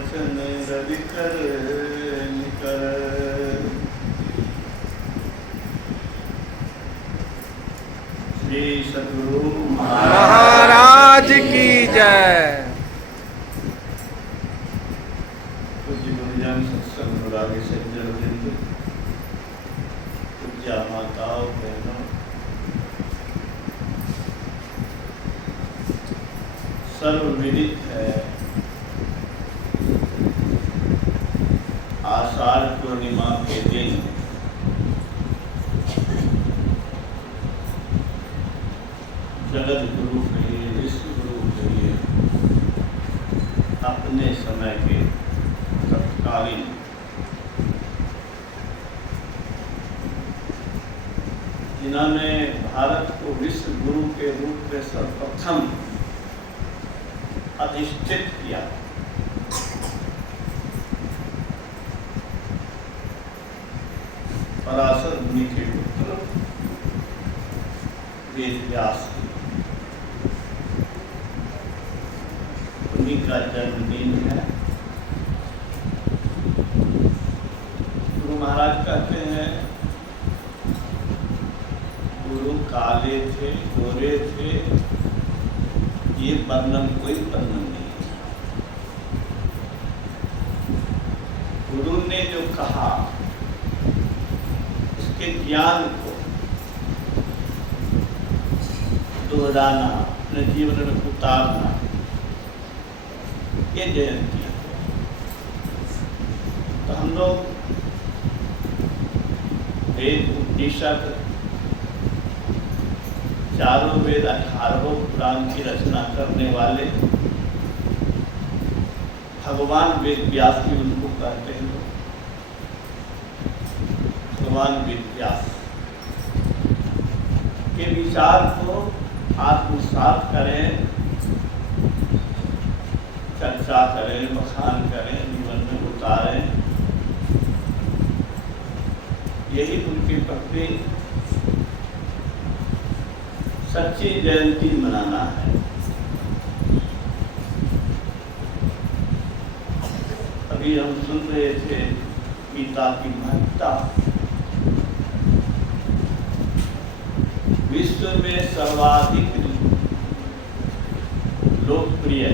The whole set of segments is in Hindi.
वचन रवि कर निकर। श्री सद्गुरु महाराज की जय। पूज्य गुरुजन सत्संग अनुरागी सज्जन वृंद, पूज्य माताओं बहनों, सर्वविदित है आषाढ़ पूर्णिमा के दिन जगत गुरु कहिए, विश्व गुरु कहिए, अपने समय के तत्कालीन जिन्होंने भारत को विश्व गुरु के रूप में सर्वप्रथम अधिष्ठित किया, पराशर मुनि के पुत्र वेद व्यास, उन्हीं का जन्मदिन है। गुरु महाराज कहते हैं गुरु काले थे, गोरे थे, ये वर्णन कोई वर्णन नहीं है। गुरु ने जो कहा उसके ज्ञान को दोहराना, अपने जीवन में उतारना, ये जयंती है। तो हम लोग वेद, उपनिषद, चारों वेद, 18 पुराण की रचना करने वाले भगवान वेद व्यास भी उनको कहते हैं लोग। भगवान वेद व्यास के विचार को आत्मसात करें, चर्चा करें, बखान करें, जीवन में उतारें, यही उनके प्रति सच्ची जयंती मनाना है। अभी हम सुन रहे थे गीता की महत्ता। विश्व में सर्वाधिक लोकप्रिय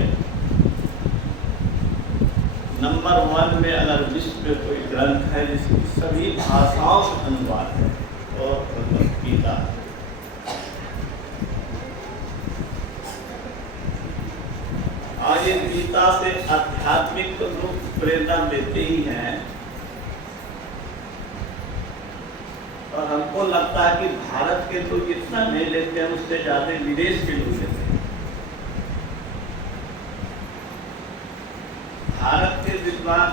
नंबर 1 में अगर विश्व में कोई ग्रंथ है जिसकी सभी भाषाओं से अनुवाद है और भगवत गीता है। आज इस गीता से आध्यात्मिक तो लोग प्रेरणा लेते ही हैं, और हमको लगता है कि भारत के लोग इतना नहीं लेते हैं, उससे ज्यादा विदेश के लोग लेते हैं। भारत के विद्वान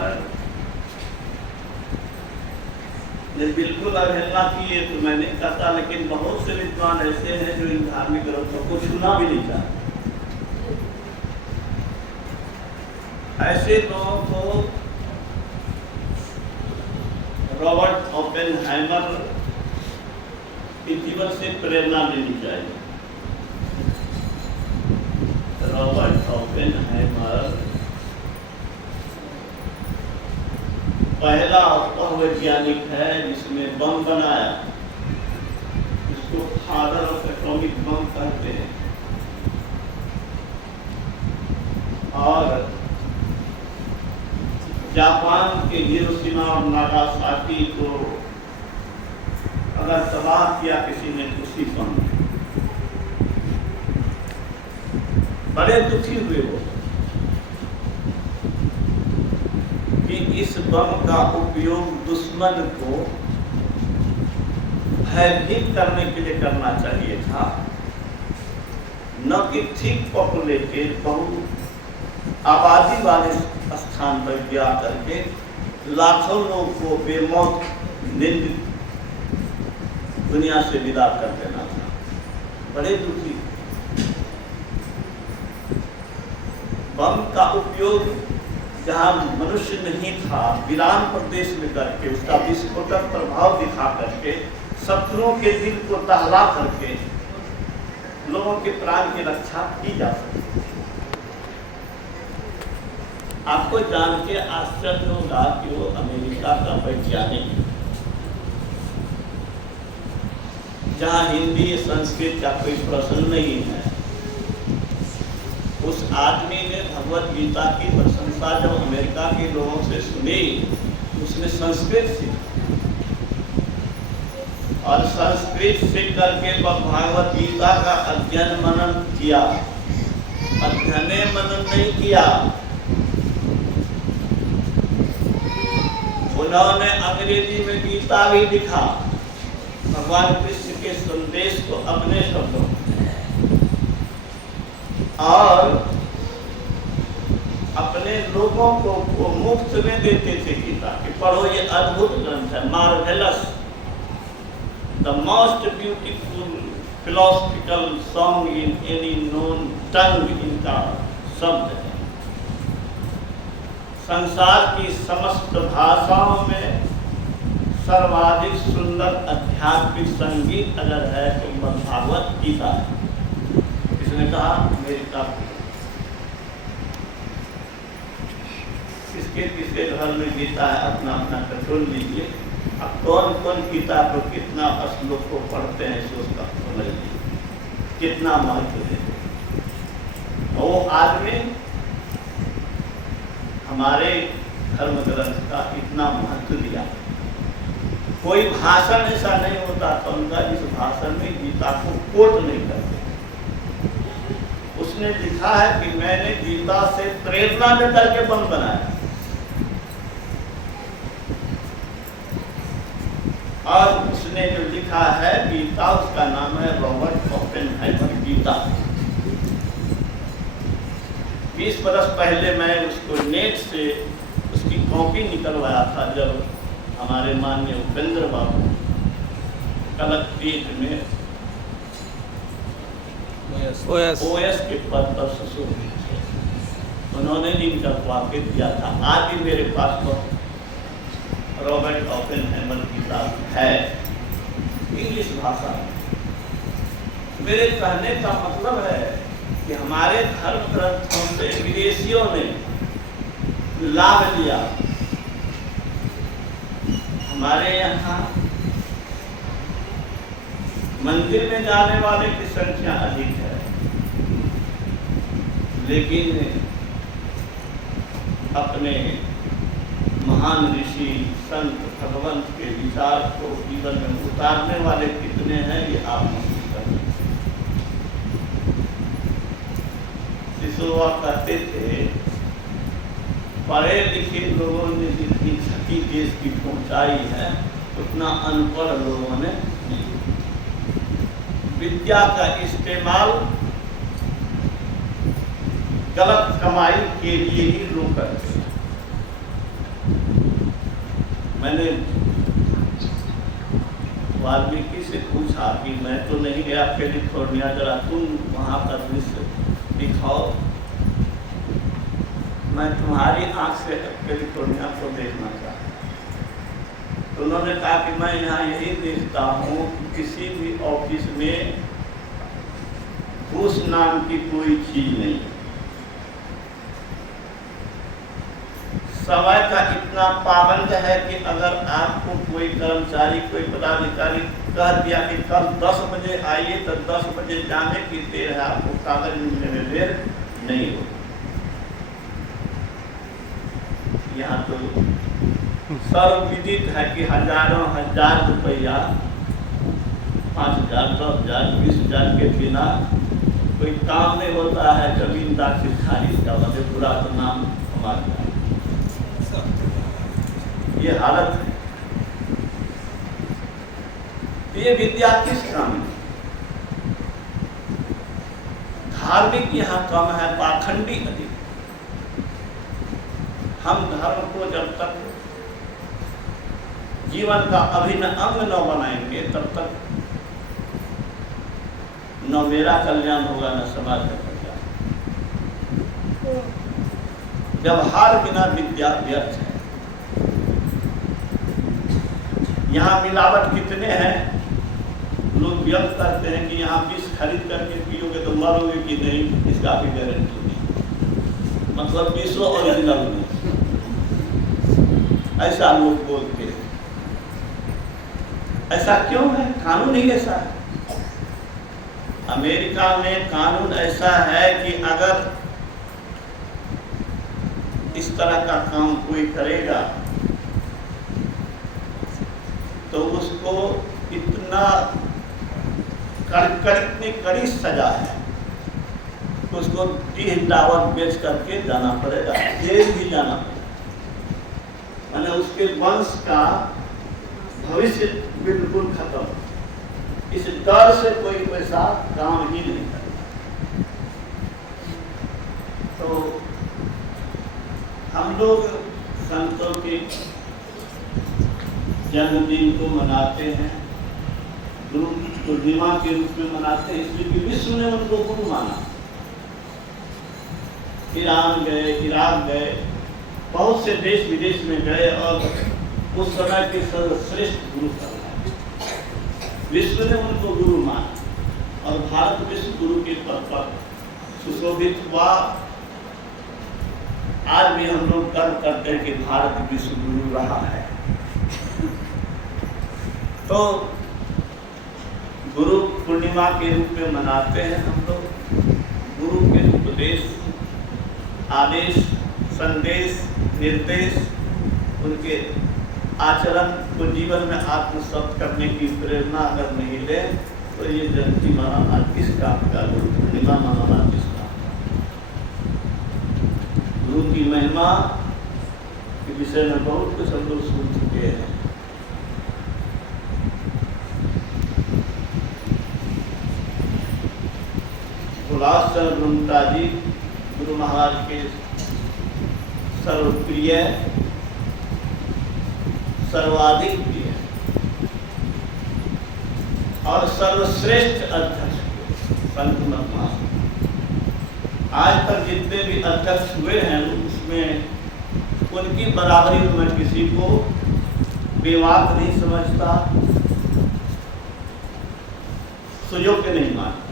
ने बिल्कुल अवहेलना की है तो मैं नहीं कहता, लेकिन बहुत से विद्वान ऐसे हैं जो इन धार्मिक ग्रंथों को छूना भी नहीं चाहते। ऐसे लोगों को रॉबर्ट ओपेनहाइमर के जीवन से प्रेरणा लेनी चाहिए। रॉबर्ट ओपेनहाइमर पहला वैज्ञानिक है जिसने बम बनाया, इसको फादर ऑफ एटॉमिक बम कहते हैं। और जापान के हिरोशिमा और नागासाकी को अगर तबाह किया किसी ने उसी बम में, बड़े दुखी हुए वो कि इस बम का उपयोग दुश्मन को भयभीत करने के लिए करना चाहिए था, न कि ठीक पॉपुलेटेड बहुत आबादी वाले स्थान पर जा करके लाखों लोगों को बेमौत निंदित दुनिया से विदा कर देना था। बड़े दुखी। बम का उपयोग जहाँ मनुष्य नहीं था, वीरान प्रदेश में करके उसका विस्फोटक प्रभाव दिखा करके शत्रुओं के दिल को दहला करके लोगों के प्राण की रक्षा की जा सकती है। आपको जान के आश्चर्य होगा कि वो अमेरिका का वैज्ञानिक है, जहाँ हिंदी संस्कृत का कोई प्रश्न नहीं है। उस आदमी ने भगवत गीता की प्रशंसा जब अमेरिका के लोगों से सुनी, उसने संस्कृत सीखा और संस्कृत सीख करके भगवत गीता का अध्ययन मनन किया। अध्ययन मनन नहीं किया, उन्होंने अंग्रेजी में गीता भी लिखा, भगवान कृष्ण के संदेश को अपने शब्दों और अपने लोगों को वो मुफ्त में देते थे गीता कि पढ़ो, ये अद्भुत ग्रंथ है, marvellous, the most beautiful philosophical song in any known tongue, इनका शब्द है। संसार की समस्त भाषाओं में सर्वाधिक सुंदर आध्यात्मिक संगीत अगर है तो भागवत गीता है। किसने कहा? अमेरिका की। किसके घर में गीता है, अपना अपना कंट्रोल लीजिए। अब कौन कौन गीता को कितना श्लोक को पढ़ते हैं सो उसका समझ लीजिए, कितना महत्व देते। वो आदमी हमारे धर्म ग्रंथ का इतना महत्व दिया। कोई भाषण ऐसा नहीं होता था उनका जिस भाषण में गीता को कोट नहीं करते। उसने लिखा है कि मैंने गीता से प्रेरणा लेकर के बम बनाया, और उसने जो लिखा है गीता, उसका नाम है रॉबर्ट ओपेनहाइमर गीता। 20 बरस पहले मैं उसको नेट से उसकी कॉपी निकलवाया था, जब हमारे माननीय उपेंद्र बाबू कलेक्ट्रेट में ओएस के पद पर सुशोभित थे, उन्होंने इनका वाक्य दिया था। आज भी मेरे पास रॉबर्ट ओपेनहाइमर की किताब है इंग्लिश भाषा में। मेरे कहने का मतलब है कि हमारे धर्म ग्रंथों से विदेशियों ने लाभ लिया। हमारे यहाँ मंदिर में जाने वाले की संख्या अधिक है, लेकिन अपने महान ऋषि संत भगवंत के विचार को जीवन में उतारने वाले कितने हैं, ये आप महसूस कर सकते। शिशुआ कहते थे, पढ़े लिखे लोगों ने जितनी क्षति देश की पहुंचाई है उतना अनपढ़ लोगों ने नहीं। विद्या का इस्तेमाल गलत कमाई के लिए ही लोग करते हैं। मैंने वाल्मीकि से पूछा कि मैं तो नहीं गया कैलिफोर्निया, जरा तुम वहाँ का दृश्य दिखाओ, मैं तुम्हारी आंख से कैलिफोर्निया को देखना चाहता हूँ। तो उन्होंने कहा कि मैं यहाँ यही देखता हूँ कि किसी भी ऑफिस में घूस नाम की कोई चीज नहीं है। समय का इतना पाबंद है कि अगर आपको कोई कर्मचारी, कोई पदाधिकारी कह दिया कि कल 10 बजे आइए, तो 10 बजे जाने की देर है, आपको कागज मिलने में देर नहीं हो। यहाँ तो सर्वविदित है कि हजारों हजार रुपया, 5,000, 10,000, 20,000 के बिना कोई काम नहीं होता है। जमीन दाखिल खारिज का मतलब पूरा तो नाम हमारा, ये हालत है। ये विद्या किस काम में? धार्मिक यहाँ कम है, पाखंडी अधिक। हम धर्म को जब तक जीवन का अभिन्न अंग न बनाएंगे, तब तक न मेरा कल्याण होगा न समाज का कल्याण। व्यवहार बिना विद्या व्यर्थ है। यहाँ मिलावट कितने हैं, लोग व्यक्त करते हैं कि यहाँ विष खरीद करके पियोगे तो मरोगे कि नहीं, इसका भी गारंटी नहीं। मतलब विश्व ओरिजिनल में, ऐसा लोग बोलते हैं। ऐसा क्यों है? कानून ही ऐसा है। अमेरिका में कानून ऐसा है कि अगर इस तरह का काम कोई करेगा तो उसको इतना इतनी कड़ी सजा है, उसको 30 टावर बेच करके जाना पड़ेगा, जेल भी जाना पड़ेगा। मैंने उसके वंश का भविष्य बिल्कुल खत्म। इस डर से कोई पैसा काम ही नहीं करता। तो हम लोग संतों के जन्मदिन को मनाते हैं, गुरु पूर्णिमा के रूप में मनाते हैं, इसलिए कि विश्व ने उनको गुरु माना। ईरान गए, इराक गए, बहुत से देश विदेश में गए और उस समय के सर्वश्रेष्ठ गुरु कहलाए। विश्व ने उनको गुरु माना और भारत विश्व गुरु के पद पर सुशोभित हुआ। आज भी हम लोग गर्व करते हैं कि भारत विश्व गुरु रहा है। तो गुरु पूर्णिमा के रूप में मनाते हैं हम लोग। गुरु के उपदेश, आदेश, संदेश, निर्देश, उनके आचरण को जीवन में आत्मसात करने की प्रेरणा अगर नहीं ले तो ये जयंती मनाना किस काम का, गुरु पूर्णिमा मनाना किस काम का। गुरु की महिमा के विषय में बहुत कुछ हम लोग सुन चुके हैं। उल्लासचंद्र रुंगटा जी गुरु महाराज के सर्वप्रिय, सर्वाधिक प्रिय और सर्वश्रेष्ठ अध्यक्ष संत महात्मा। आज तक जितने भी अध्यक्ष हुए हैं उसमें उनकी बराबरी में मैं किसी को बेवाक नहीं समझता, सुयोग्य नहीं मानता।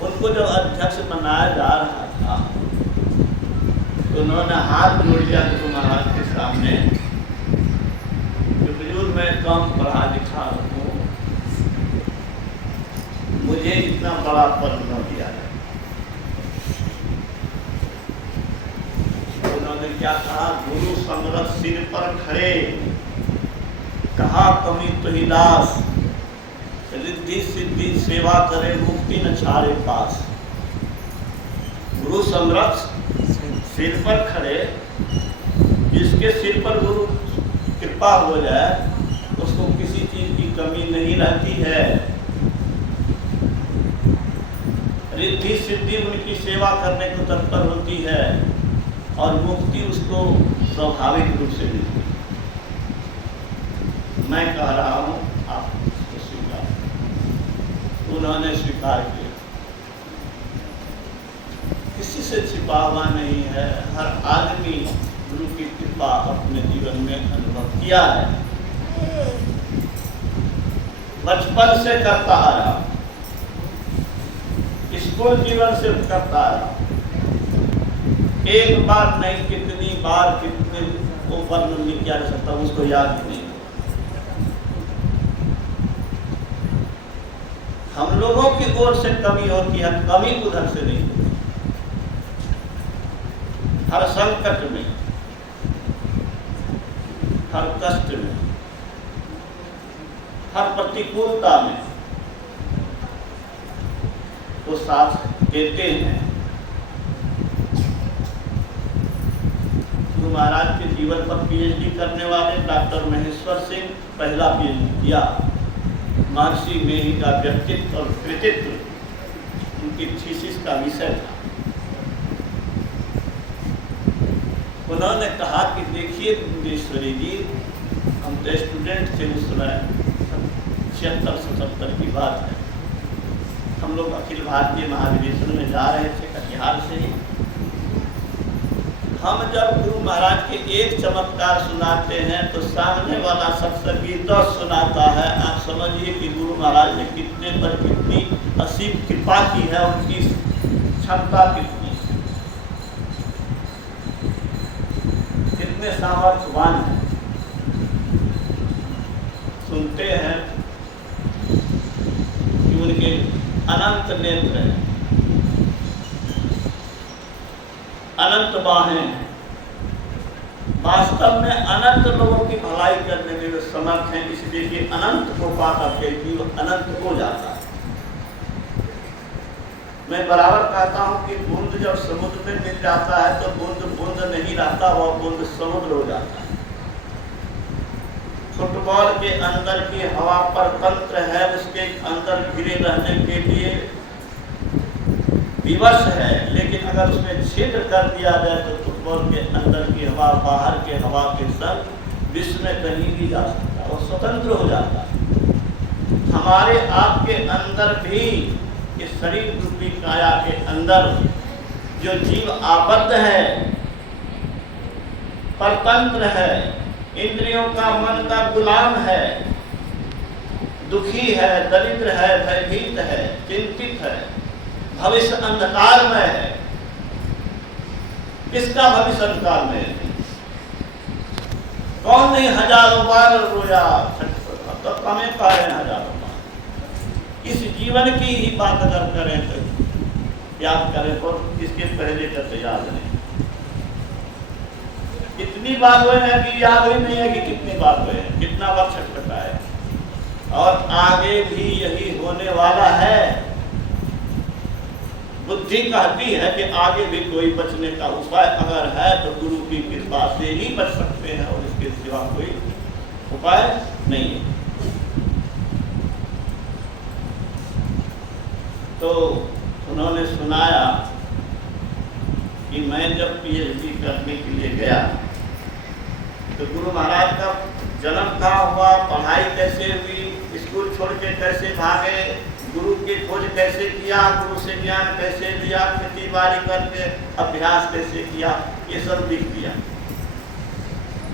उनको जब अध्यक्ष बनाया जा रहा था तो उन्होंने हाथ जोड़ दिया गुरु महाराज के सामने कि बुजुर्ग मैं कम पढ़ा लिखा हूँ, मुझे इतना बड़ा पद न दिया है। उन्होंने क्या कहा? गुरु समरथ सिर पर खड़े, कहा कमी तुहि दास, रिद्धि सिद्धि सेवा करे मुक्ति न छाड़े पास। गुरु समरथ सिर पर खड़े, जिसके सिर पर गुरु कृपा हो जाए उसको किसी चीज की कमी नहीं रहती है। रिद्धि सिद्धि उनकी सेवा करने को तत्पर होती है और मुक्ति उसको स्वाभाविक रूप से मिलती है। मैं कह रहा हूँ आप उसको स्वीकार। उन्होंने स्वीकार किया। किसी से छिपा हुआ नहीं है, हर आदमी गुरु की कृपा अपने जीवन में अनुभव किया है। बचपन से करता आ रहा, स्कूल जीवन से करता आ रहा। एक बार नहीं, कितनी बार, कितने ऊपर में नहीं किया जा सकता, उसको याद नहीं। हम लोगों की ओर से कमी होती है, कमी उधर से नहीं होती। हर संकट में, हर कष्ट में, हर प्रतिकूलता में वो साथ देते हैं। गुरु महाराज के जीवन पर पीएचडी करने वाले डॉक्टर महेश्वर सिंह पहला पीएचडी किया। महर्षि मेही का व्यक्तित्व और कृतित्व उनकी थीसिस का विषय था। उन्होंने कहा कि देखिए मुंडेश्वरी जी, हम तो स्टूडेंट थे उस समय, 76-77 की बात है। हम लोग अखिल भारतीय महाधिवेशन में जा रहे थे कटिहार से ही। हम जब गुरु महाराज के एक चमत्कार सुनाते हैं तो सामने वाला शख्स 10 सुनाता है। आप समझिए कि गुरु महाराज ने कितने पर कितनी असीम कृपा की है, उनकी क्षमता कितनी। कितने सामर्थ्यवान हैं। सुनते हैं कि उनके अनंत नेत्र हैं, अनंत बाहें हैं। वास्तव में अनंत लोगों की भलाई करने में वे समर्थ हैं, इसलिए कि अनंत को पाकर के जीव अनंत हो जाता है। मैं बराबर कहता हूं कि बूंद जब समुद्र में मिल जाता है तो बूंद बूंद नहीं रहता, वह बूंद समुद्र हो जाता है। फुटबॉल के अंदर की हवा पर तंत्र है, उसके अंदर घिरे रहने के लिए विवश है, लेकिन अगर उसमें छिद्र कर दिया जाए तो फुटबॉल के अंदर की हवा बाहर के हवा के संग विश्व में कहीं भी जा सकता है, वो स्वतंत्र हो जाता है। हमारे आपके अंदर भी इस शरीर रूपी काया के अंदर जो जीव आबद्ध है, परतंत्र है, इंद्रियों का मन का गुलाम है, दुखी है, दरिद्र है, भयभीत है, चिंतित है, भविष्य अंधकारमय है। किसका भविष्य अंधकारमय है? कौन नहीं हजारों बार रोया, तो कमें पा रहे हैं हजारों बार। इस जीवन की ही बात अगर करें तो याद करें, और इसके पहले का तो याद नहीं। कितनी बात हुए हैं कि याद ही नहीं है कि कितनी बात हुए हैं, कितना बार छटपटा है, और आगे भी यही होने वाला है। बुद्धि कहती है कि आगे भी कोई बचने का उपाय अगर है तो गुरु की कृपा से ही बच सकते हैं, और इसके सिवा कोई उपाय नहीं है। तो उन्होंने सुनाया कि मैं जब पीएचडी करने के लिए गया तो गुरु महाराज का जन्म कहाँ हुआ, पढ़ाई कैसे हुई, स्कूल छोड़ के कैसे भागे, गुरु की खोज कैसे किया, गुरु से ज्ञान कैसे लिया, खेती बाड़ी करके अभ्यास कैसे किया, ये सब लिख दिया।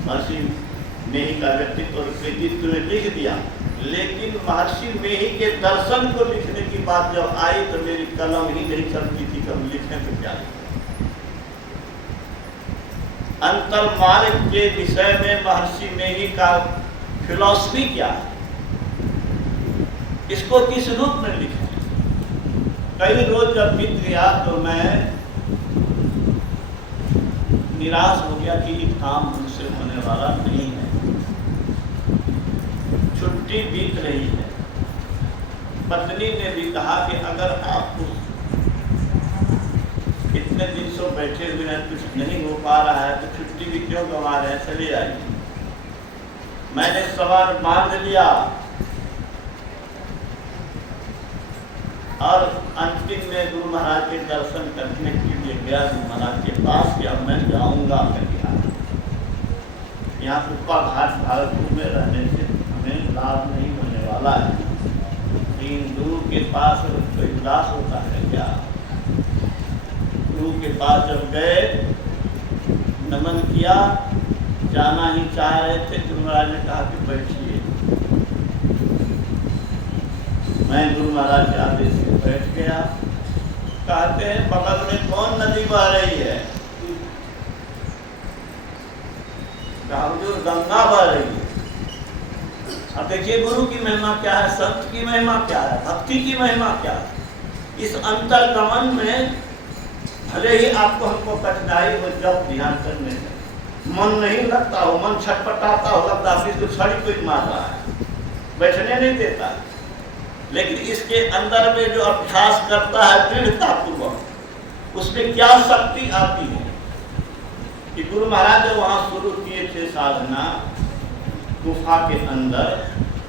महर्षि मेही का व्यक्तित्व और कृतित्व में लिख दिया। लेकिन महर्षि मेही के दर्शन को लिखने की बात जब आई तो मेरी कलम ही नहीं चलती थी, कब लिखें तो क्या लिखें। अंतर्मार्ग के विषय में महर्षि मेही का फिलॉसफी क्या है, इसको किस रूप में लिखें। कई रोज जब बीत गया तो मैं निराश हो गया कि ये काम मुझसे होने वाला नहीं है। छुट्टी बीत रही है, पत्नी ने भी कहा कि अगर आप इतने दिन से बैठे हुए हैं, कुछ नहीं हो पा रहा है तो छुट्टी भी क्यों गंवा रहे हैं, चले आइए। मैंने सवाल बांध लिया और अंतिम में गुरु महाराज के दर्शन करने के लिए गया। गुरु महाराज के पास कि अब मैं जाऊंगा कटिहार। यहाँ कुप्पा घाट भागलपुर में रहने से हमें लाभ नहीं होने वाला है। लेकिन गुरु के पास कोई उदास होता है क्या? गुरु के पास जब गए, नमन किया, जाना ही चाह रहे थे, गुरु महाराज ने कहा कि बैठिए। मैं गुरु महाराज के आदेश से बैठ गया। कहते हैं बगल में कौन नदी बह रही है? गंगा बह रही है। अब देखिए गुरु की महिमा क्या है, संत की महिमा क्या है, भक्ति की महिमा क्या है। इस अंतर्गमन में भले ही आपको हमको कठिनाई हो, जब ध्यान करने में मन नहीं लगता हो, मन छटपटाता हो, लगता है इसको छड़ी कोई मार रहा है, बैठने नहीं देता। लेकिन इसके अंदर में जो अभ्यास करता है दृढ़ता पूर्वक, उसमें क्या शक्ति आती है कि गुरु महाराज जो वहाँ शुरू किए थे साधना गुफा के अंदर,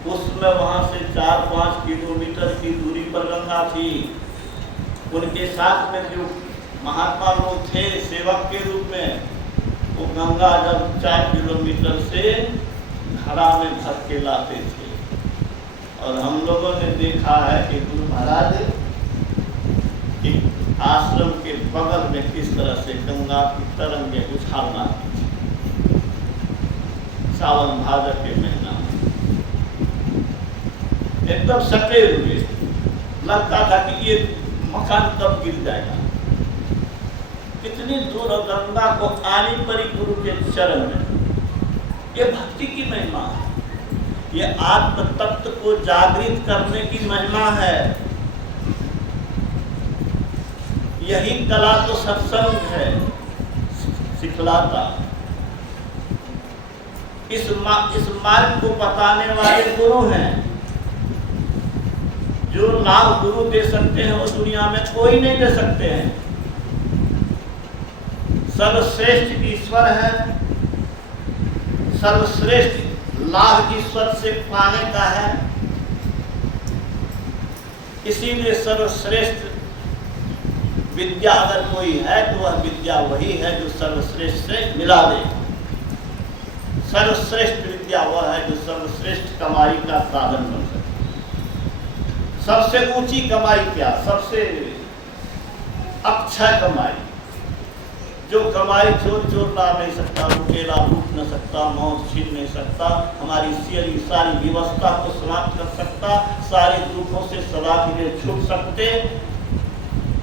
उसमें वहाँ से 4-5 किलोमीटर की दूरी पर गंगा थी। उनके साथ में जो महात्मा लोग थे सेवक के रूप में, वो गंगा जब 4 किलोमीटर से घड़ा में भर के लाते थे। और हम लोगों ने देखा है कि गुरु महाराज के आश्रम के बगल में किस तरह से गंगा की तरंगे उछालना थी सावन भादर के महीना में, एकदम सटे हुए। लगता था कि ये मकान कब गिर जाएगा। कितनी दूर गंगा को आनी पड़ी गुरु के चरण में। ये भक्ति की महिमा है, ये आत्म तत्व को जागृत करने की महिमा है। यही कला तो सत्संग है, सिखलाता। इस मार्ग को बताने वाले गुरु हैं। जो लाभ गुरु दे सकते हैं वो दुनिया में कोई नहीं दे सकते हैं। सर्वश्रेष्ठ ईश्वर है, सर्वश्रेष्ठ लाभ ईश्वर से पाने का है। इसीलिए सर्वश्रेष्ठ विद्या अगर कोई है तो वह विद्या वही है जो सर्वश्रेष्ठ से मिला दे। सर्वश्रेष्ठ विद्या वह है जो सर्वश्रेष्ठ कमाई का साधन बन सके। सबसे ऊंची कमाई क्या? सबसे अक्षय कमाई। जो कमाई चोर ला नहीं सकता, रुकेला लूट न सकता, मौत छीन नहीं सकता, हमारी सारी व्यवस्था को समाप्त कर सकता, सारे दुखों से सदा के लिए छूट सकते,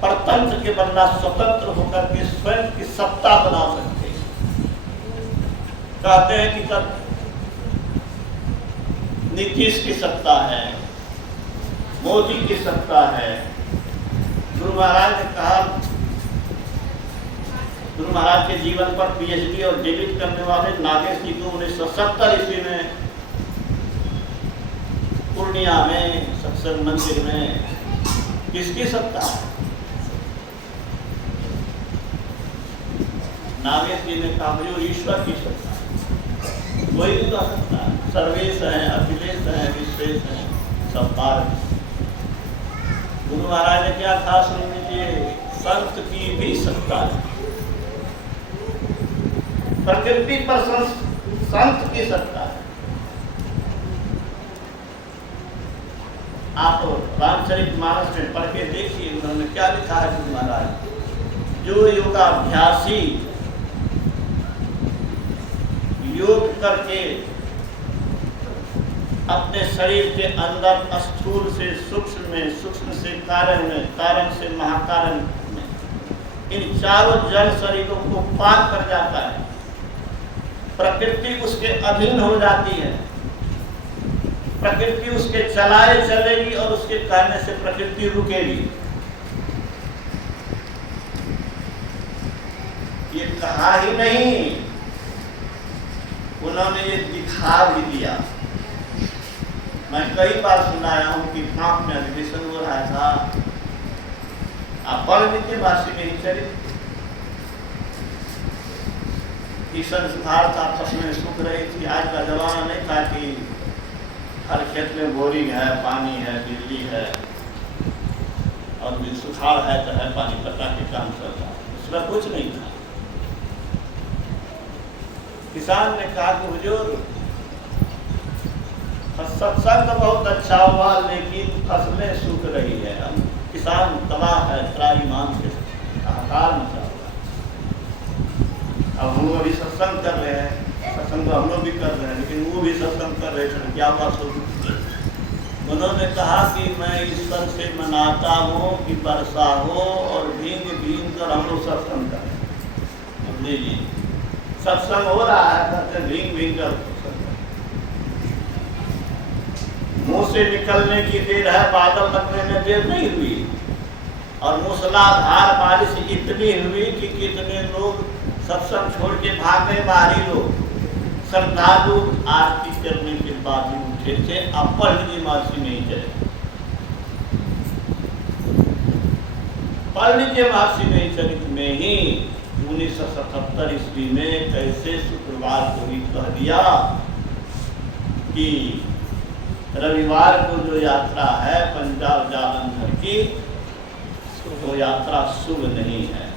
परतंत्र के बदला स्वतंत्र होकर के स्वयं की सत्ता बना सकते। कहते हैं कि कब नीतीश की सत्ता है, मोदी की सत्ता है। गुरु महाराज ने कहा, गुरु महाराज के जीवन पर पीएचडी और डीलिट करने वाले नागेश जी को 1970 ईस्वी में पूर्णिया में सत्संग मंदिर में किसकी सत्ता है? नागेश जी ने कहा जो ईश्वर की सत्ता, कोई भी कह सकता है। सर्वेश है, अखिलेश है, विश्वेश है, सब पार। गुरु महाराज ने क्या कहा सुन लीजिए, संत की भी सत्ता है। प्रकृति पर संत की सत्ता है। आप रामचरितमानस में पढ़ के देखिए, उन्होंने क्या लिखा है गुरु महाराज। जो योगाभ्यासी योग करके अपने शरीर के अंदर स्थूल से सूक्ष्म में, सूक्ष्म से कारण में, कारण से महाकारण में, इन चारों जड़ शरीरों को पार कर जाता है, प्रकृति उसके अधीन हो जाती है। प्रकृति उसके चलाए चलेगी और उसके कहने से प्रकृति रुकेगी। ये कहा ही नहीं, उन्होंने ये दिखा भी दिया। मैं कई बार सुनाया हूं कि भाप में अधिवेशन हो रहा था, आप पढ़ लीजिए भाषी में ही चले। किसान सुखाड़ था, फसलें सूख रही थी। आज का जमाना नहीं था कि हर खेत में बोरिंग है, पानी है, बिजली है और सुखाड़ है तो है, पानी पटा के काम चल रहा है, उसका कुछ नहीं था। किसान ने कहा कि हुजूर सत्संग बहुत अच्छा हुआ लेकिन फसलें सूख रही है, हम किसान तबाह है, त्राईमान के हाहाकार मचा हुआ। अब हम अभी सत्संग कर रहे हैं, सत्संग तो हम लोग भी कर रहे हैं, लेकिन वो भी सत्संग कर रहे थे, क्या हुआ सो। उन्होंने कहा कि मैं ईश्वर से मनाता हूँ कि वर्षा हो और भींग भींग कर हम लोग सत्संग करें। लीजिए सत्संग हो रहा है, कहते भींग भींग कर मुंह से निकलने की देर है, बादल लगने में देर नहीं हुई और मूसलाधार बारिश इतनी हुई कि कितने लोग सत्संग छोड़ के भाग गए। बाहरी लोग श्रद्धालु आरती करने के बाद ही उठे थे। अब पढ़ लीजिए महर्षि नहीं चले, पढ़ लीजिए महर्षि नहीं चरित में ही 1977 ईस्वी में कैसे शुक्रवार को ही कह दिया कि रविवार को जो यात्रा है पंजाब जालंधर की, वो यात्रा शुभ नहीं है।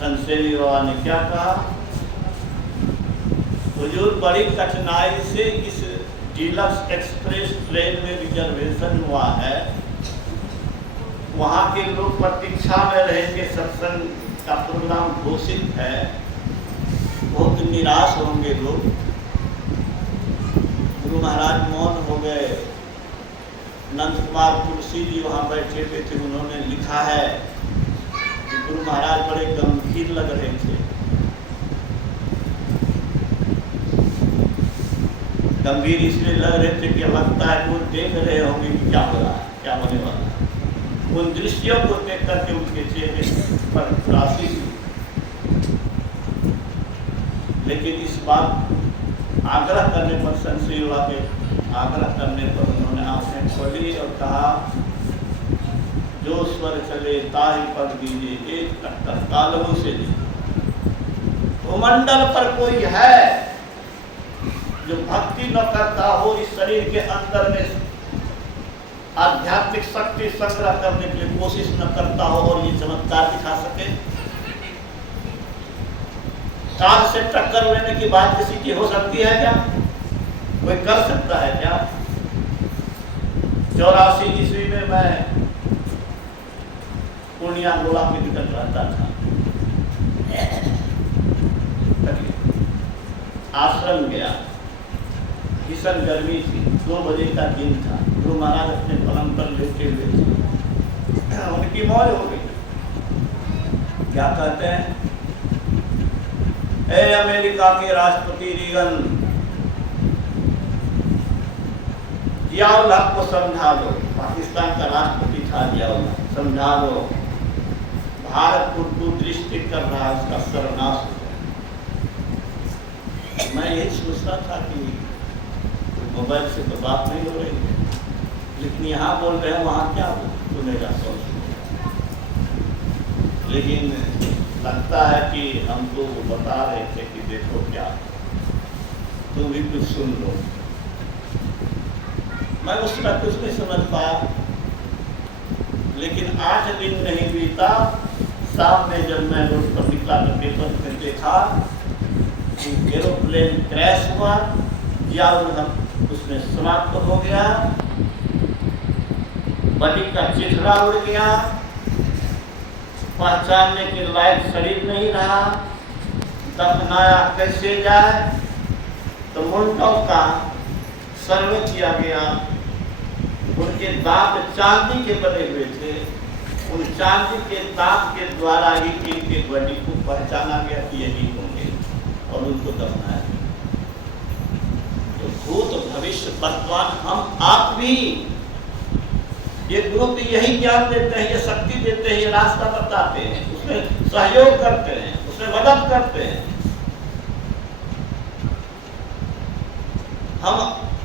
संसेवी बाबा ने क्या कहा, हुजूर बड़ी कठिनाई से इस डीलक्स एक्सप्रेस ट्रेन में रिजर्वेशन हुआ है, वहाँ के लोग प्रतीक्षा में रहेंगे, सत्संग का प्रोग्राम घोषित है, बहुत निराश होंगे लोग। गुरु महाराज मौन हो गए। नंद कुमार तुलसी जी वहाँ बैठे हुए थे, उन्होंने लिखा है कि गुरु महाराज बड़े गंभीर लग रहे थे। गंभीर इसलिए लग रहे थे कि लगता है वो देख रहे होंगे कि क्या हो रहा है, क्या होने वाला है। उन दृश्यों को देख करके उनके चेहरे पर उदासी थी। लेकिन इस बात आग्रह करने पर संश्रीला के आग्रह करने पर उन्होंने आंखें खोली और कहा, जो स्वर चले ताही पग दीजिए, एक टक्कर कालवों से दी। भूमंडल पर कोई है जो भक्ति न करता हो, इस शरीर के अंदर में आध्यात्मिक शक्ति संग्रह करने के लिए कोशिश न करता हो और ये चमत्कार दिखा सके। काल से टक्कर लेने की बात किसी की हो सकती है क्या? कोई कर सकता है क्या? 84 ईस्वी में मैं पूर्णिया गोला के निकट रहता था। आश्रम गया, भीषण गर्मी थी, 2 बजे का दिन था। गुरु महाराज अपने पलंग पर लेटे हुए थे। उनकी मौज हो गई। क्या कहते हैं, ए अमेरिका के राष्ट्रपति रीगन, जियाउल हक को समझा दो। पाकिस्तान का राष्ट्रपति था जियाउल हक, समझा दो भारत को कुदृष्टि कर रहा है, उसका सर्वनाश हो जाए। मैं यही सोचता था कि मोबाइल से तो बात नहीं हो रही है, लेकिन यहाँ बोल रहे हैं, वहाँ क्या सुनेगा सोच। लेकिन लगता है कि हमको वो बता रहे थे कि देखो क्या, तुम भी कुछ सुन लो। मैं उसका कुछ नहीं समझ पाया। लेकिन 8 दिन नहीं बीता, शाम में जब मैं रोड पर निकला तो पेपर में देखा कि एरोप्लेन क्रैश हुआ, जियाउल हक उसमें समाप्त हो गया, बॉडी का चिथड़ा उड़ गया, पहचानने के लायक शरीर नहीं रहा, दफनाया कैसे जाए। तो मुंडों का सर्वे किया गया। उनके दांत चांदी के बने हुए थे, उन चांदी के दांत के द्वारा ही इनके बॉडी को पहचाना गया कि यही होंगे और उनको दफनाया। तो भूत भविष्य वर्तमान हम आप भी, ये गुरु भी यही ज्ञान देते हैं, ये शक्ति देते हैं, ये रास्ता बताते हैं, उसमें सहयोग करते हैं, उसमें मदद करते हैं। हम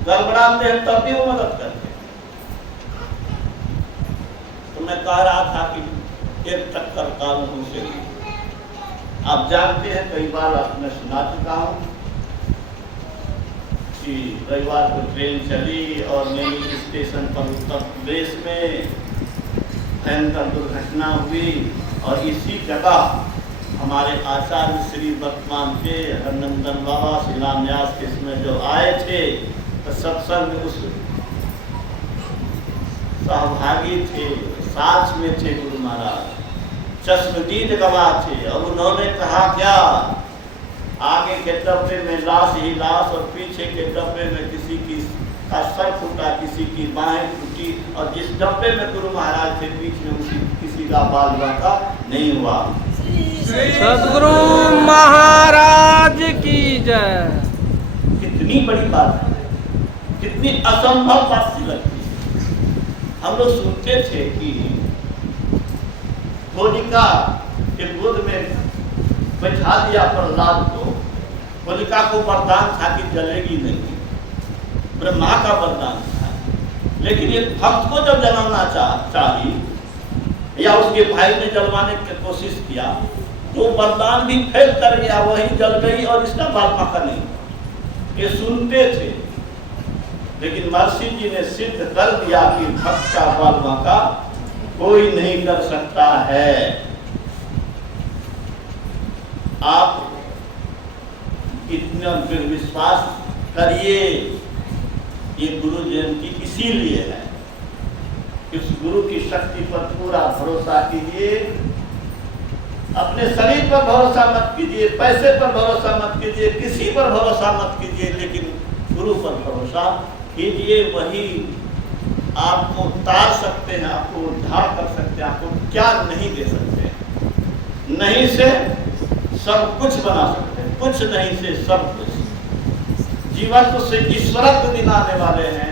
गड़बड़ाते हैं तब भी वो मदद करते हैं। तो मैं कह रहा था कि एक टक्कर कानून से आप जानते हैं, कई बार आपने सुना चुका हूँ कि रविवार को ट्रेन चली और नई स्टेशन पर उत्तर प्रदेश में भयंकर दुर्घटना हुई और इसी जगह हमारे आचार्य श्री वर्तमान के हरनंदन बाबा शिलान्यास के समय जो आए थे तो सत्संग में उस सहभागी थे, साथ में थे गुरु महाराज, चश्मदीद गवाह थे। और उन्होंने कहा क्या, आगे के डब्बे में लाश ही लाश और पीछे के डब्बे में किसी की का सर फूटा, किसी की बाहें फूटी, और जिस डब्बे में गुरु महाराज थे बीच में उसी किसी का बाल बाका नहीं हुआ। सद्गुरु महाराज की जय। कितनी बड़ी बात है, कितनी असंभव बात सी लगती है। हम लोग सुनते थे कि होलिका के गोद में बैठा दिया प्रहलाद को, होलिका को वरदान था कि जलेगी नहीं, ब्रह्मा का वरदान था। लेकिन एक भक्त को जब जलाना चाहिए या उसके भाई ने जलवाने की कोशिश किया तो वरदान भी फेल कर गया, वही जल गई और इसका बाल बाका नहीं। ये सुनते थे, लेकिन महर्षि जी ने सिद्ध कर दिया कि भक्त का बाल बाका कोई नहीं कर सकता है। आप इतना विश्वास करिए, ये गुरु जयंती इसीलिए है कि उस गुरु की शक्ति पर पूरा भरोसा कीजिए। अपने शरीर पर भरोसा मत कीजिए, पैसे पर भरोसा मत कीजिए, किसी पर भरोसा मत कीजिए, लेकिन गुरु पर भरोसा कीजिए। वही आपको उतार सकते हैं, आपको उद्धार कर सकते हैं, आपको क्या नहीं दे सकते। नहीं से सब कुछ बना सकते हैं, कुछ नहीं से सब कुछ। जीवन से ईश्वरत्व दिलाने वाले हैं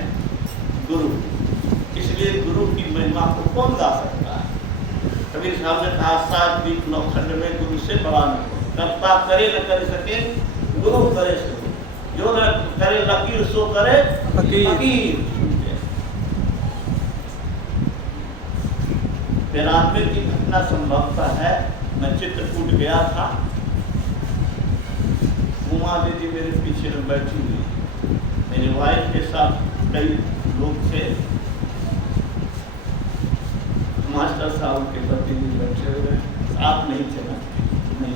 गुरु। इसलिए गुरु की महिमा को कौन गा सकता है? कबीर साहब ने कहा 7 दीप 9 खंड में गुरु से बड़ा न हो। कर्ता करे न कर सके गुरु करे सो, जो न करे लकीर सो करे फकीर। बेरानवे की घटना संभवतः है, मैं चित्रकूट गया था, उमा दीदी मेरे पीछे में बैठी हुई, मेरी वाइफ के साथ कई लोग थे, मास्टर साहब के पति भी बैठे हुए, आप नहीं थे ना? नहीं।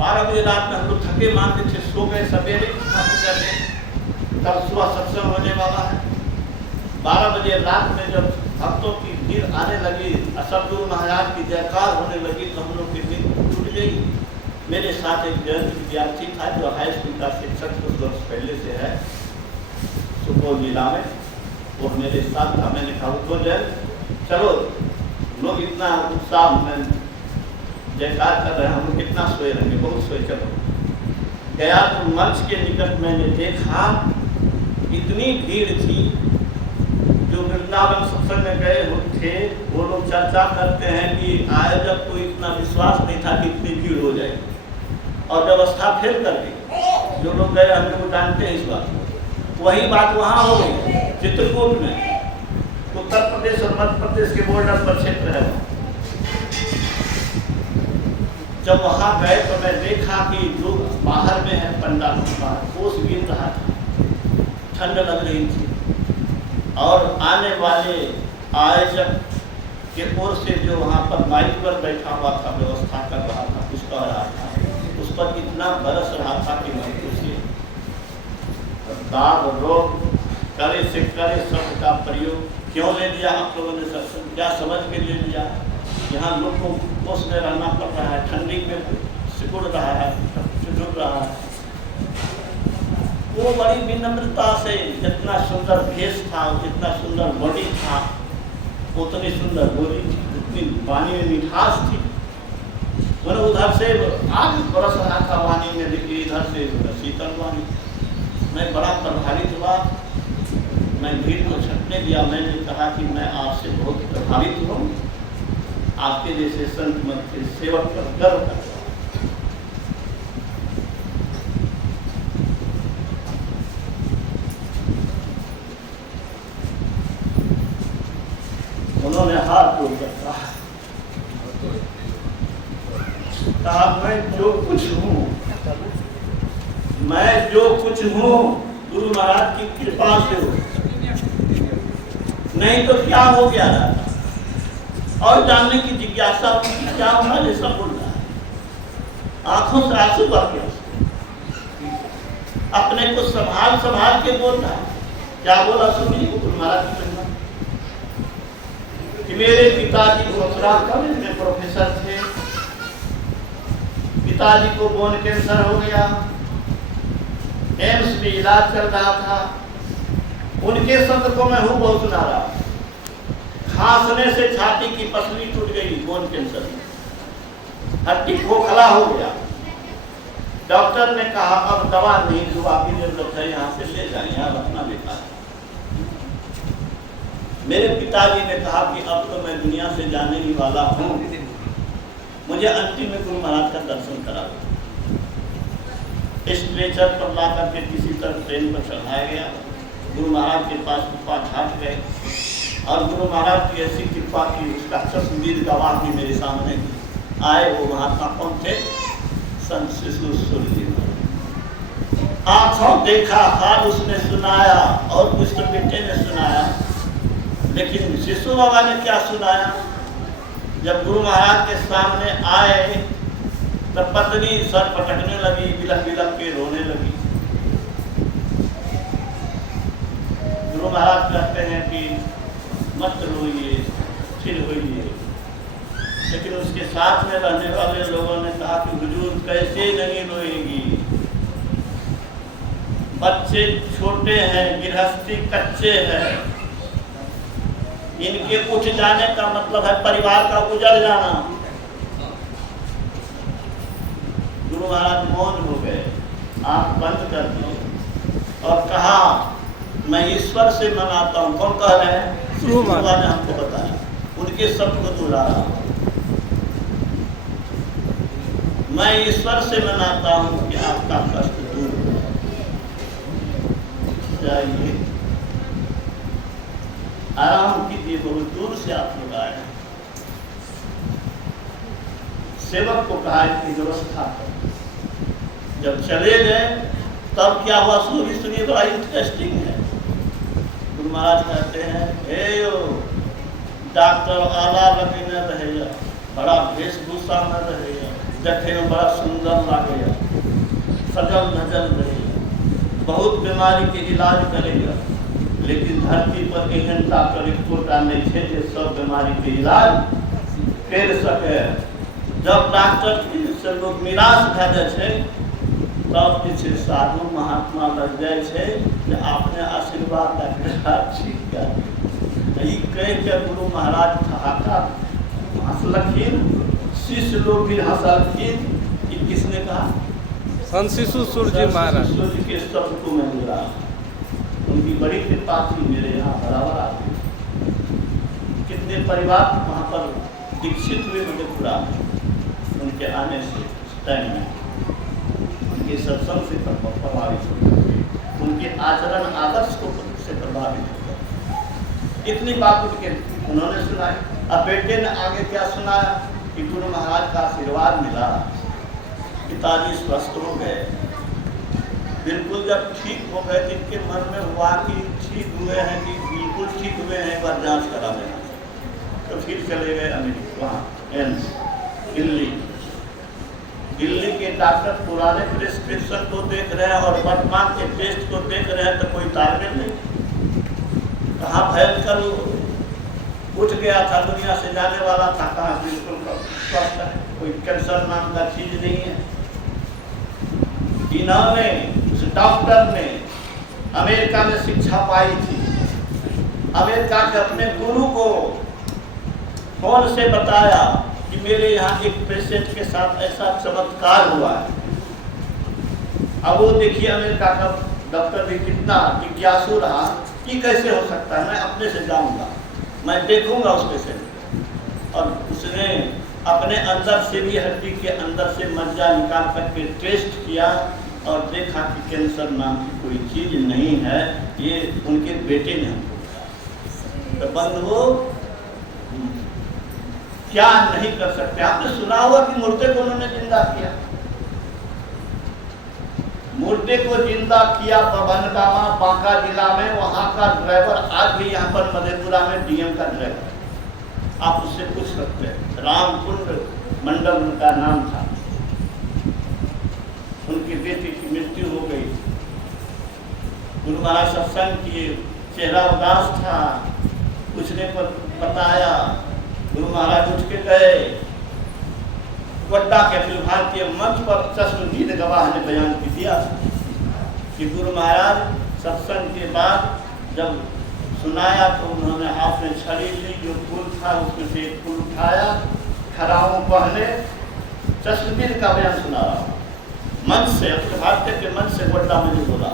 12 बजे रात में हम लोग थके मानते थे, सो गए, सवेरे कल सुबह सत्संग होने वाला है। 12 बजे रात में जब भक्तों की भीड़ आने लगी, असदगुरु महाराज की जयकार होने लगी, तो हम लोग की नींद टूट गई। मेरे साथ एक जैन विद्यार्थी था जो हाई स्कूल का शिक्षक कुछ वर्ष पहले से है सुपौल जिला में, वो मेरे साथ था। मैंने कहा तो जैन चलो, लोग इतना उत्साह में जयकार कर रहे हैं, हम कितना सोए रहेंगे, बहुत सोए, चलो। गया तो मंच के निकट मैंने देखा इतनी भीड़ थी। जो वृंदावन सत्संग में गए थे वो लोग चर्चा करते हैं कि आयोजक को इतना विश्वास नहीं था कि इतनी भीड़ हो जाएगी, और व्यवस्था फेल कर दी। जो लोग गए हम लोग जानते हैं इस बात को। वही बात वहाँ हो गई चित्रकूट में, उत्तर प्रदेश और मध्य प्रदेश के बॉर्डर पर क्षेत्र है। जब वहाँ गए तो मैं देखा कि लोग बाहर में है, पंडाल बाहर ओस गिर रहा था, ठंड लग रही थी, और आने वाले आयोजक के ओर से जो वहाँ पर माइक पर बैठा हुआ था, व्यवस्था कर रहा था, कुछ कह रहा था, उस पर इतना बरस रहा था कि मैं उसे दाग रोग करे से करे शब्द का प्रयोग क्यों ले लिया आप लोगों ने? सत्संग क्या समझ के ले लिया? यहाँ लोग को ओस में रहना पड़ रहा है, ठंडी में सिकुड़ रहा है, झुक रहा है। वो बड़ी विनम्रता से, जितना सुंदर भेष था, जितना सुंदर बॉडी था, उतनी सुंदर बोली थी, उतनी वाणी में मिठास थी। मैंने उधर से आग बरस रहा था वाणी में, लेकिन इधर से शीतल वाणी। मैं बड़ा प्रभावित हुआ, मैं भीड़ को छटने दिया। मैंने कहा कि मैं आपसे बहुत प्रभावित हूँ, आपके जैसे संत मत के सेवक पर गर्व करता हूँ। उन्होंने हाथ जोड़कर कहा मैं जो कुछ हूँ, मैं जो कुछ हूँ गुरु महाराज की कृपा से हूँ, नहीं तो क्या हो गया था। और जानने की जिज्ञासा क्या होना, जैसा बोल रहा है, आंखों से आंसू बह गया, अपने को संभाल संभाल के बोल रहा है। क्या बोला सुनिए गुरु महाराज की महिमा कि मेरे पिताजी मथुरा कॉलेज में प्रोफेसर थे, पिताजी को बोन कैंसर हो गया, एम्स में इलाज चल रहा था। उनके शब्द को मैं हूँ बहुत सुना रहा, खांसने से छाती की पसली टूट गई, बोन कैंसर में हड्डी खोखला हो गया। डॉक्टर ने कहा अब दवा नहीं, दुआ की जरूरत है, यहाँ से ले जाए, यहाँ रखना बेकार है। मेरे पिताजी ने कहा कि अब तो मैं दुनिया से जाने ही वाला हूँ, मुझे अंतिम में गुरु महाराज का दर्शन करा दो। स्ट्रेचर पर ला करके किसी तरह ट्रेन पर चढ़ाया गया, गुरु महाराज के पास कृपा घाट गए, और गुरु महाराज की ऐसी कृपा की, उसका चश्मदीद गवाह भी मेरे सामने आए। वो महात्मा कौन थे? संत शिशु सूर्य। आंखों देखा, हाल उसने सुनाया, और कुछ तो बेटे ने सुनाया, लेकिन शिशु बाबा ने क्या सुनाया? जब गुरु महाराज के सामने आए तब पत्नी सर पटकने लगी, बिलख बिलख के रोने लगी। गुरु महाराज कहते हैं कि मत रोइए, फिर रोइए, लेकिन उसके साथ में रहने वाले लोगों ने कहा कि हुजूर कैसे नहीं रोएगी, बच्चे छोटे हैं, गृहस्थी कच्चे हैं, इनके उठ जाने का मतलब है परिवार का उजड़ जाना। गुरु महाराज मौन हो गए, आंख बंद कर दी और कहा, मैं ईश्वर से मनाता हूँ। कौन कह रहे हैं? गुरु महाराज ने हमको बताया, उनके शब्द को दोहरा रहा हूँ। मैं ईश्वर से मनाता हूँ कि आपका कष्ट दूर हो जाइए, आराम कीजिए। बहुत दूर से आप लोग आए हैं। सेवक को कहा इसकी व्यवस्था कर। जब चले गए तब क्या हुआ, स्टोरी सुनिए, बड़ा इंटरेस्टिंग है। गुरु महाराज कहते हैं, हे डॉक्टर आला लगे न रहेगा, बड़ा वेशभूषा न रहेगा, देखे में बड़ा सुंदर लागेगा, सजल धजल रहेगा, बहुत बीमारी के इलाज करेगा, लेकिन धरती पर एहन डॉक्टर एकोटा नहीं है जो सब बीमारी के इलाज कर सके। जब डॉक्टर से लोग निराश भए जाइ छै तब जे छै साधु महात्मा लग जाइ छै जे आपने आशीर्वाद ठीक कए। ई कह के गुरु महाराज ठहाका हंसलखिन, शिष्य लोग भी हंसलखिन। कि किसने कहा? संत शिशु सूर्य महाराज। सूर्य के शब्द को मैं बोला, उनकी बड़ी कृपा थी, मेरे यहाँ बराबर आते। कितने परिवार वहाँ पर दीक्षित हुए मधेपुरा में उनके आने से टाइम में, उनके सत्संग से प्रभावित होकर, उनके आचरण आदर्श को से प्रभावित होकर इतनी बात उन्होंने सुनाई। अब बेटे ने आगे क्या सुनाया कि गुरु महाराज का आशीर्वाद मिला, पिताजी स्वस्थ हो गए, बिल्कुल जब ठीक हो गए, इनके मन में हुआ कि ठीक हुए हैं कि बिल्कुल ठीक हुए हैं, एक बार जांच करा लेना। तो फिर चले गए अमेरिका, वहाँ एम्स दिल्ली के डॉक्टर पुराने प्रिस्क्रिप्शन को देख रहे हैं और वर्तमान के टेस्ट को देख रहे हैं, तो कोई तालमेल नहीं। कहाँ भयंकर उठ गया था, दुनिया से जाने वाला था, कहाँ बिल्कुल स्वस्थ है, कोई कैंसर नाम का चीज नहीं है। इन्होंने, उस डॉक्टर ने अमेरिका में शिक्षा पाई थी, अमेरिका के अपने गुरु को फोन से बताया कि मेरे यहाँ एक पेशेंट के साथ ऐसा चमत्कार हुआ है। अब वो देखिए अमेरिका का डॉक्टर भी कितना जिज्ञासु रहा कि कैसे हो सकता है, मैं अपने से जाऊंगा, मैं देखूंगा उस पेशेंट को। और उसने अपने अंदर से भी, हड्डी के अंदर से मज्जा निकाल करके टेस्ट किया और देखा कि कैंसर नाम की कोई चीज नहीं है। ये उनके बेटे ने हमको बताया। तो बंधुओं, क्या नहीं कर सकते। आपने सुना होगा कि मुर्दे को उन्होंने जिंदा किया, मुर्दे को जिंदा किया बनगामा बांका जिला में। वहां का ड्राइवर आज भी यहाँ पर मधेपुरा में डीएम का ड्राइवर है, आप उससे पूछ सकते हैं। रामकुंड मंडल उनका नाम था। उनकी बेटी की मृत्यु हो गई। गुरु महाराज सत्संग किए, चेहरा उदास था, उसने बताया। गुरु महाराज उठ के गए, गोड्डा के अखिल भारतीय मंच पर चश्मदीद गवाह ने बयान दिया कि गुरु महाराज सत्संग के बाद जब सुनाया तो उन्होंने हाथ में छड़ी ली, जो फूल था उसमें से एक फूल उठाया, खराओं पहने चश्मदीद का बयान सुना रहा मंच से, अखिल भारतीय के मंच से गोड्डा में जो बोला।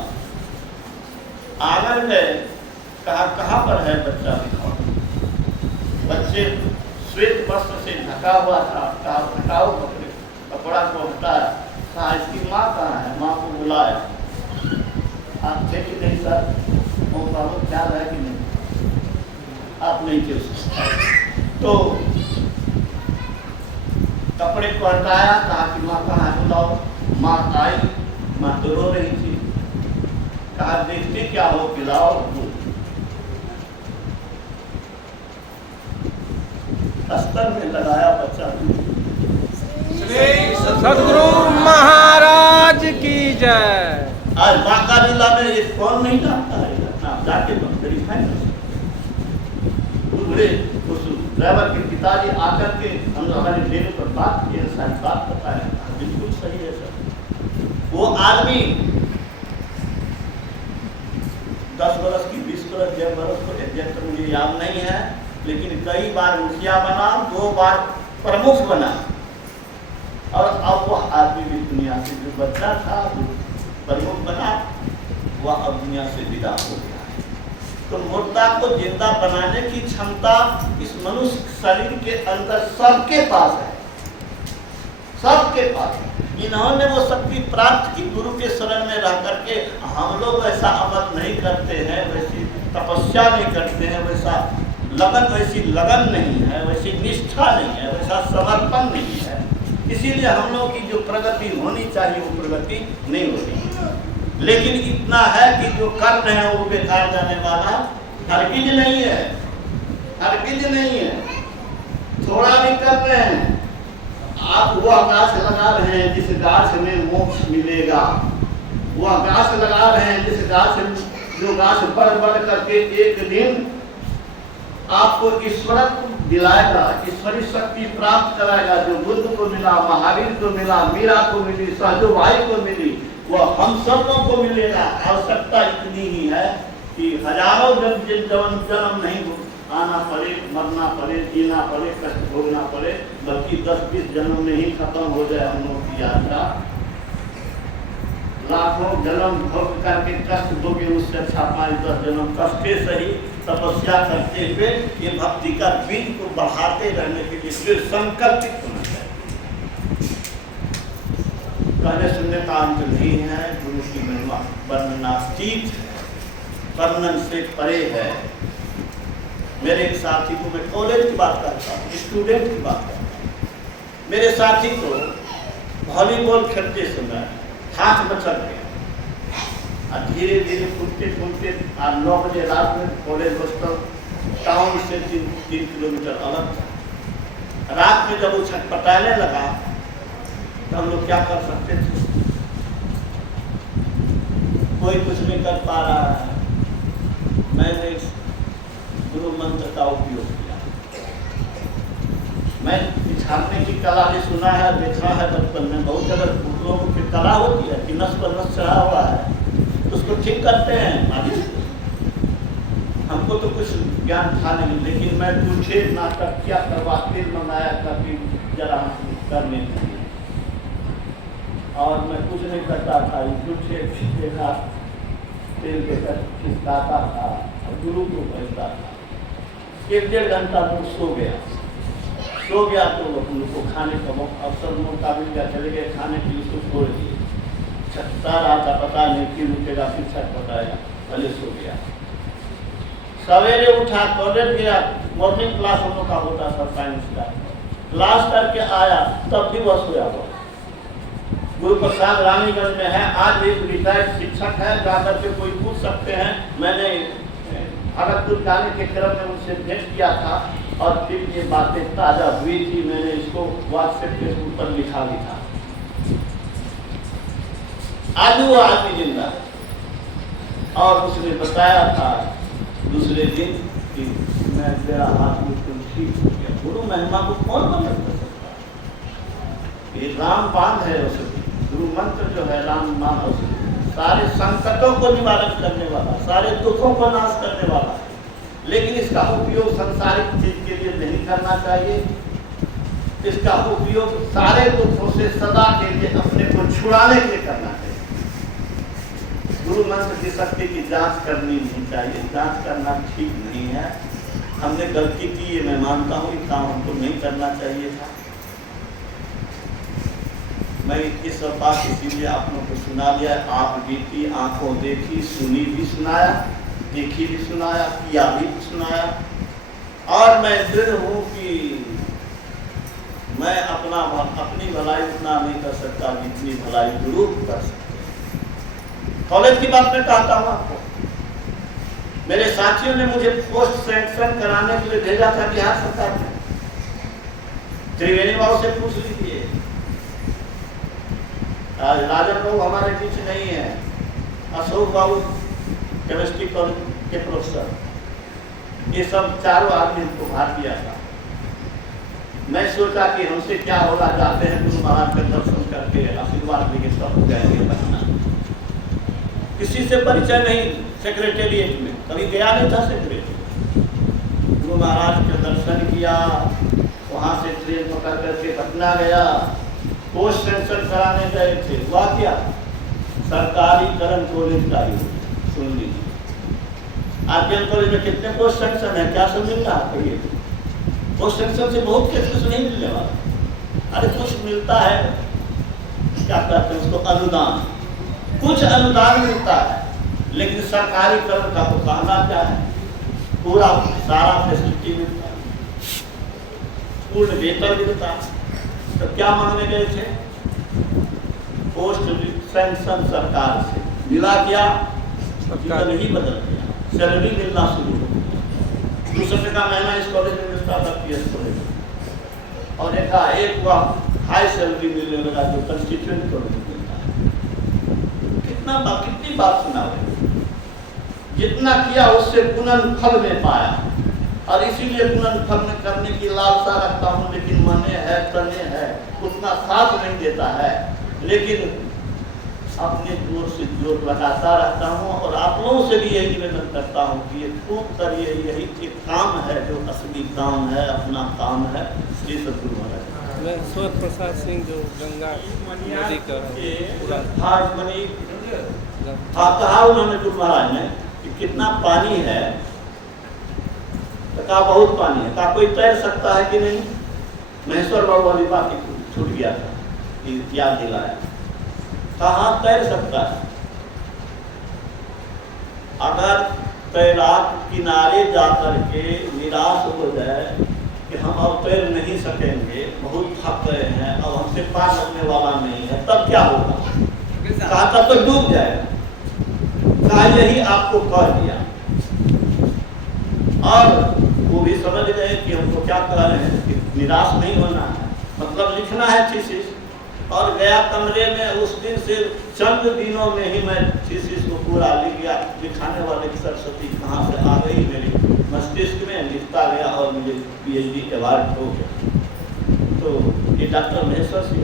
आंगन में कहा, कहाँ पर है बच्चा, दिखाओ। बच्चे श्वेत वस्त्र से ढका हुआ था, कहा हटाओ पकड़े, कपड़ा को हटाया, कहा इसकी माँ कहाँ है, माँ को बुलाया। आप थे कि नहीं सर, वो बाबू ख्याल है कि नहीं, आप नहीं थे उसमें। तो कपड़े को हटाया, कहा कि माँ कहाँ है, बुलाओ। माँ आई, माँ तो रो रही थी। कहा देखते क्या हो, पिलाओ। अस्तर में लगाया बच्चा। सदगुरु महाराज की जय। आज बांका जिला में ये कौन नहीं जानता है घटना, जाके वेरीफाई कर सकते। उस ड्राइवर के पिताजी आकर के हम हमारे डेरे पर बात किए, सारी बात बताया, बिल्कुल सही है सर। वो आदमी 10 बरस की 20 बरस 10 बरस को एग्जैक्ट मुझे याद नहीं है, लेकिन कई बार मुखिया बना, 2 बार प्रमुख बना। और अब वो आदमी भी दुनिया से, जो बच्चा था, जो प्रमुख बना, वह अब दुनिया से विदा हो गया है। तो मुर्दा को जिंदा बनाने की क्षमता इस मनुष्य शरीर के अंदर सबके पास है, सबके पास है। इन्होंने वो शक्ति प्राप्त की गुरु के शरण में रह करके। हम लोग वैसा अमल नहीं करते हैं, वैसी तपस्या नहीं करते हैं, वैसा लगन, वैसी लगन नहीं है, वैसी निष्ठा नहीं है, वैसा समर्पण नहीं है। इसीलिए हम लोग की जो प्रगति होनी चाहिए वो प्रगति नहीं होती। लेकिन इतना है कि जो कर रहे हैं वो बेकार जाने वाला हरगिज नहीं है, हरगिज नहीं है। थोड़ा भी कर रहे हैं, आप वो गाछ लगा रहे हैं जिस गाछ में मोक्ष मिलेगा, वो गाछ लगा रहे हैं जिस गाछ, जो गाछ बढ़ बढ़ करके एक दिन आपको ईश्वरत्व दिलाएगा, ईश्वरी शक्ति प्राप्त कराएगा। जो बुद्ध को मिला, महावीर को मिला, मीरा को मिली, सहजो भाई को मिली, वह हम सब लोगों को मिलेगा। आवश्यकता इतनी ही है कि हजारों जन्म नहीं आना पड़े, मरना पड़े, जीना पड़े, कष्ट भोगना पड़े, बल्कि 10-20 जन्म में ही खत्म हो जाए हम लोग की यात्रा। लाखों जन्म भोग करके कष्ट भोगे, उससे अच्छा 5-10 जन्म कष्टे सही तपस्या करते हुए ये भक्ति का बीज को बढ़ाते रहने के लिए फिर संकल्पित होना चाहिए। कहने सुनने का अंत नहीं है। गुरु की महिमा वर्णनातीत है, वर्णन से परे है। मेरे एक साथी को, मैं कॉलेज की बात करता हूँ, स्टूडेंट की बात करता हूँ, मेरे साथी को वॉलीबॉल खेलते समय हाथ मचल गया और धीरे धीरे फूटते फूटते 9 बजे रात में कॉलेज हॉस्टल टाउन से 3 किलोमीटर अलग था। रात में जब वो छटपटाने लगा तो हम लोग क्या कर सकते थे? कोई कुछ नहीं कर पा रहा है। मैंने गुरु मंत्र का उपयोग किया। मैं बिछाने की कला भी सुना है, देखा है बचपन में। बहुत जगह लोगों की कला होती है कि नस पर नस चढ़ा हुआ है तो उसको ठीक करते हैं मालिश। हमको तो कुछ ज्ञान था नहीं, लेकिन मैं तुझे नाटक क्या करवा, तेल मंगाया ताकि जरा हम करने के लिए, और मैं कुछ नहीं करता था। तुझे देखा तेल देकर खिसकाता था और गुरु को भेजता था। 1-1.5 घंटा तो सो गया तो हम लोग को खाने का अवसर मौका मिल गया, चले गए खाने के लिए, उसको छोड़ दिए। छटता रहा था, पता नहीं कि रुकेगा, फिर छटपटाएगा, पहले सो गया। सवेरे उठा, कॉलेज गया, मॉर्निंग क्लास हम लोग का होता था साइंस का, क्लास करके आया तब भी वह सोया हुआ। गुरु प्रसाद रानीगंज में है, आज एक रिटायर्ड शिक्षक है, जाकर के कोई पूछ सकते हैं। मैंने भगतपुर जाने के क्रम में उनसे भेंट किया था और फिर ये बातें ताज़ा हुई थी। मैंने इसको व्हाट्सएप फेसबुक पर लिखा भी था। आज वो आदमी जिंदा है और उसने बताया था दूसरे दिन कि मैं तेरा हाथ बिल्कुल ठीक हो गया। गुरु महिमा को कौन मदद कर सकता है? ये रामबाण है औषधि। गुरु मंत्र जो है रामबाण औषधि, सारे संकटों को निवारण करने वाला, सारे दुखों को नाश करने वाला। लेकिन इसका उपयोग सांसारिक चीज के लिए नहीं करना चाहिए। इसका उपयोग सारे दुखों से सदा के लिए अपने को छुड़ाने के लिए करना चाहिए। गुरु मंत्र की शक्ति की जांच करनी नहीं चाहिए। जांच करना ठीक नहीं है। हमने गलती की, ये मैं मानता हूँ, ये काम हमको नहीं करना चाहिए था। मैं ये सब बात इसीलिए आप लोगों को सुना दिया। आप बीती, आंखों देखी, सुनी भी सुनाया, देखी भी सुनाया, किया भी सुनाया। और मैं दृढ़ हूँ कि मैं अपनी भलाई उतना नहीं कर सकता जितनी भलाई गुरु कर सकते। कॉलेज की बात मैं कहता हूँ आपको, मेरे साथियों ने मुझे पोस्ट सेलेक्शन कराने के लिए भेजा था बिहार सरकार में। त्रिवेणी बाबू से पूछ लीजिए, राजन बाबू हमारे बीच नहीं है, अशोक बाबू केमिस्ट्री के प्रोफेसर, ये सब चारों आदमी को भाग दिया था। मैं सोचा कि हमसे क्या होगा, जाते हैं गुरु महाराज का दर्शन करके आशीर्वाद लेके सब जाएंगे बनना। किसी से परिचय नहीं, सेक्रेटेरिएट में कभी गया नहीं था सेक्रेटरी। गुरु महाराज के दर्शन किया, वहाँ से ट्रेन पकड़ करके पटना गया, पोस्ट सेंशन कराने गए थे, हुआ क्या? सरकारी करण कॉलेज का ही, सुन लीजिए। आरकेएल कॉलेज में कितने पोस्ट सेंशन है, क्या सब मिल रहा है? ये पोस्ट सेंशन से बहुत कुछ नहीं मिलने वाला। अरे कुछ मिलता है, क्या कहते हैं उसको, अनुदान, कुछ अनुदान मिलता है, लेकिन सरकारी करण का तो कहना क्या है, पूरा सारा फैसिलिटी मिलता है, पूर्ण वेतन मिलता है। तो क्या मांगने गए थे? पोस्ट सेंशन सरकार से मिला, क्या सरकार नहीं बदल गया, सैलरी मिलना शुरू हो गया। 200 का महीना इस कॉलेज में मिलता था, पीएस कॉलेज में, और एक वह हाई सैलरी मिलने लगा जो कंस्टिट्यूएंट कॉलेज में मिलता है। कितनी बात सुना हुआ, जितना किया उससे पुनर्फल में पाया, और इसीलिए पुनर्फल में करने की लालसा रखता हूँ, लेकिन मने है तने है उतना साथ नहीं देता है, लेकिन अपने जोर से जोर लगाता रहता हूँ। और आप लोगों से भी यही निवेदन करता हूँ कि ये खूब करिए, यही एक काम है जो असली काम है, अपना काम है। श्री सद्गुरु महाराज महेश्वर प्रसाद सिंह जो गंगा नदी का पूरा कहा उन्होंने गुरु महाराज ने कि कितना पानी है, तो कहा बहुत पानी है। कहा कोई तैर सकता है कि नहीं? महेश्वर बाबू वाली बात छूट गया था, याद दिलाया। कहा तैर सकता है। अगर तैराक किनारे जाकर के निराश हो जाए कि हम अब तैर नहीं सकेंगे, बहुत थक गए हैं, अब हमसे पार लगने वाला नहीं है, तब क्या होगा? कहा तब तो डूब जाएगा। कहा यही आपको कह दिया, और वो भी समझ गए कि हमको क्या कह रहे हैं कि निराश नहीं होना है, मतलब लिखना है थीसिस। और गया कमरे में, उस दिन से चंद दिनों में ही मैं थीसिस को पूरा लिख गया। लिखाने वाले की सरस्वती कहाँ से आ गई मेरे मस्तिष्क में, लिखता गया और मुझे PhD अवार्ड हो गया। तो ये डॉक्टर महेश्वर सिंह